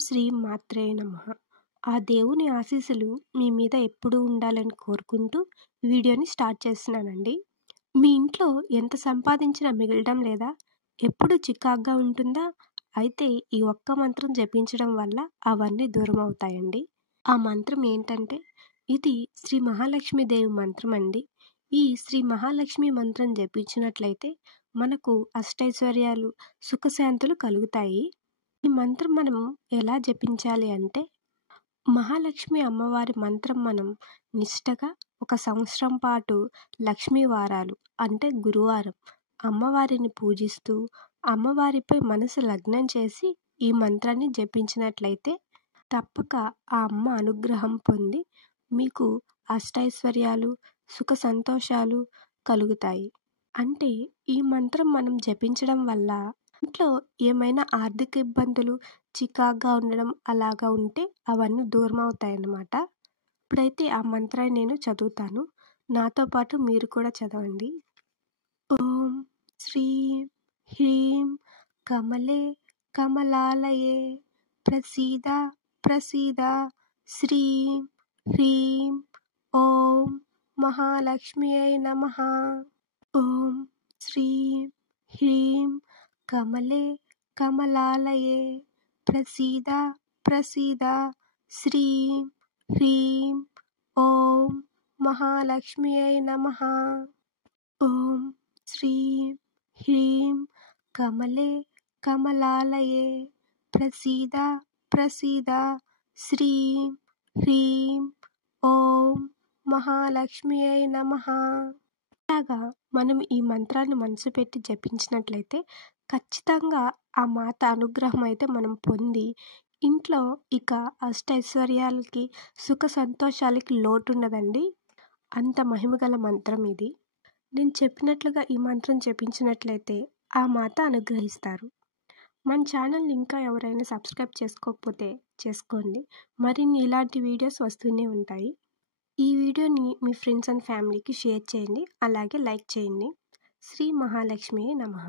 శ్రీ మాత్రే నమః. ఆ దేవుని ఆశీస్సులు మీ మీద ఎప్పుడూ ఉండాలని కోరుకుంటూ వీడియోని స్టార్ట్ చేస్తున్నానండి. మీ ఇంట్లో ఎంత సంపాదించినా మిగలడం లేదా? ఎప్పుడు చికాగ్గా ఉంటుందా? అయితే ఈ ఒక్క మంత్రం జపించడం వల్ల అవన్నీ దూరం అవుతాయండి. ఆ మంత్రం ఏంటంటే, ఇది శ్రీ మహాలక్ష్మీదేవి మంత్రం అండి. ఈ శ్రీ మహాలక్ష్మి మంత్రం జపించినట్లయితే మనకు అష్టైశ్వర్యాలు, సుఖశాంతులు కలుగుతాయి. ఈ మంత్రం మనం ఎలా జపించాలి అంటే, మహాలక్ష్మి అమ్మవారి మంత్రం మనం నిష్టగా ఒక సంవత్సరం పాటు లక్ష్మీ వారాలు అంటే గురువారం అమ్మవారిని పూజిస్తూ అమ్మవారిపై మనసు లగ్నం చేసి ఈ మంత్రాన్ని జపించినట్లయితే తప్పక ఆ అమ్మ అనుగ్రహం పొంది మీకు అష్టైశ్వర్యాలు, సుఖ సంతోషాలు కలుగుతాయి. అంటే ఈ మంత్రం మనం జపించడం వల్ల ఇంట్లో ఏమైనా ఆర్థిక ఇబ్బందులు, చికాగ్గా ఉండడం అలాగా ఉంటే అవన్నీ దూరం అవుతాయన్నమాట. ఇప్పుడైతే ఆ మంత్రాన్ని నేను చదువుతాను. నాతో పాటు మీరు కూడా చదవండి. ఓం శ్రీం హ్రీం కమలే కమలాలయే ప్రసీద ప్రసీద శ్రీం హ్రీం ఓం మహాలక్ష్మ్యై నమః. ఓం శ్రీం హ్రీం కమలే కమలాలయే ప్రసీద ప్రసీద శ్రీం హ్రీం ఓం మహాలక్ష్మ్యై నమః. ఓం శ్రీం హ్రీం కమలే కమలాలయే ప్రసీద ప్రసీద శ్రీం హ్రీం ఓం మహాలక్ష్మ్యై నమః. ఇలాగా మనం ఈ మంత్రాన్ని మనసు పెట్టి జపించినట్లయితే ఖచ్చితంగా ఆ మాత అనుగ్రహం అయితే మనం పొంది ఇంట్లో ఇక అష్టైశ్వర్యాలకి, సుఖ సంతోషాలకి లోటు ఉండదండి. అంత మహిమగల మంత్రం ఇది. నేను చెప్పినట్లుగా ఈ మంత్రం జపించినట్లయితే ఆ మాత అనుగ్రహిస్తారు. మన ఛానల్ని ఇంకా ఎవరైనా సబ్స్క్రైబ్ చేసుకోకపోతే చేసుకోండి. మరిన్ని ఇలాంటి వీడియోస్ వస్తూనే ఉంటాయి. ఈ వీడియోని మీ ఫ్రెండ్స్ అండ్ ఫ్యామిలీకి షేర్ చేయండి. అలాగే లైక్ చేయండి. శ్రీ మహాలక్ష్మి నమః.